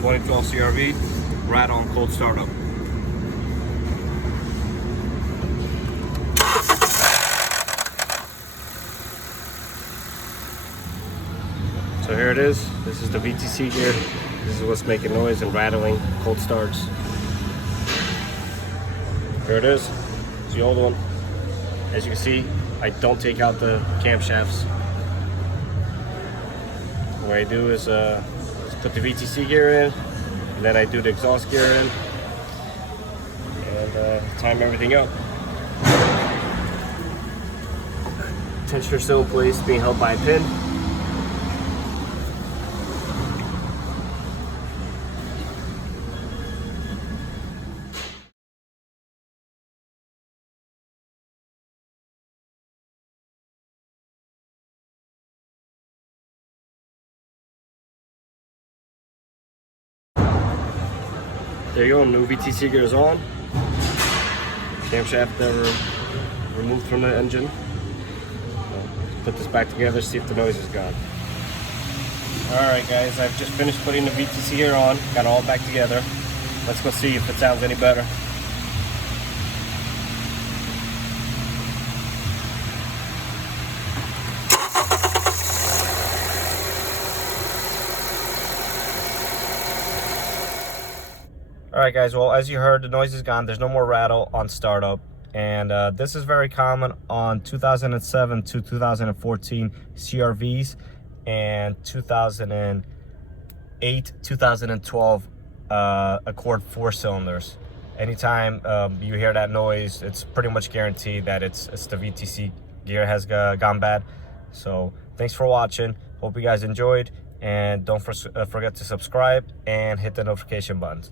2012 CRV, Rattle on cold startup. So here it is. This is the VTC gear. This is what's making noise and rattling cold starts. Here it is. It's the old one. As you can see, I don't take out the camshafts. What I do is just put the VTC gear in, and then I do the exhaust gear in, and time everything up. Tensioner still in place, being held by a pin. There you go, new VTC gear is on. Camshaft never removed from the engine. Put this back together, see if the noise is gone. Alright guys, I've just finished putting the VTC gear on, got it all back together. Let's go see if it sounds any better. Alright guys, well as you heard, the noise is gone. There's no more rattle on startup. And this is very common on 2007 to 2014 CRVs and 2008, 2012 Accord 4 cylinders. Anytime you hear that noise, it's pretty much guaranteed that it's the VTC gear has gone bad. So thanks for watching. Hope you guys enjoyed, and don't forget to subscribe and hit the notification buttons.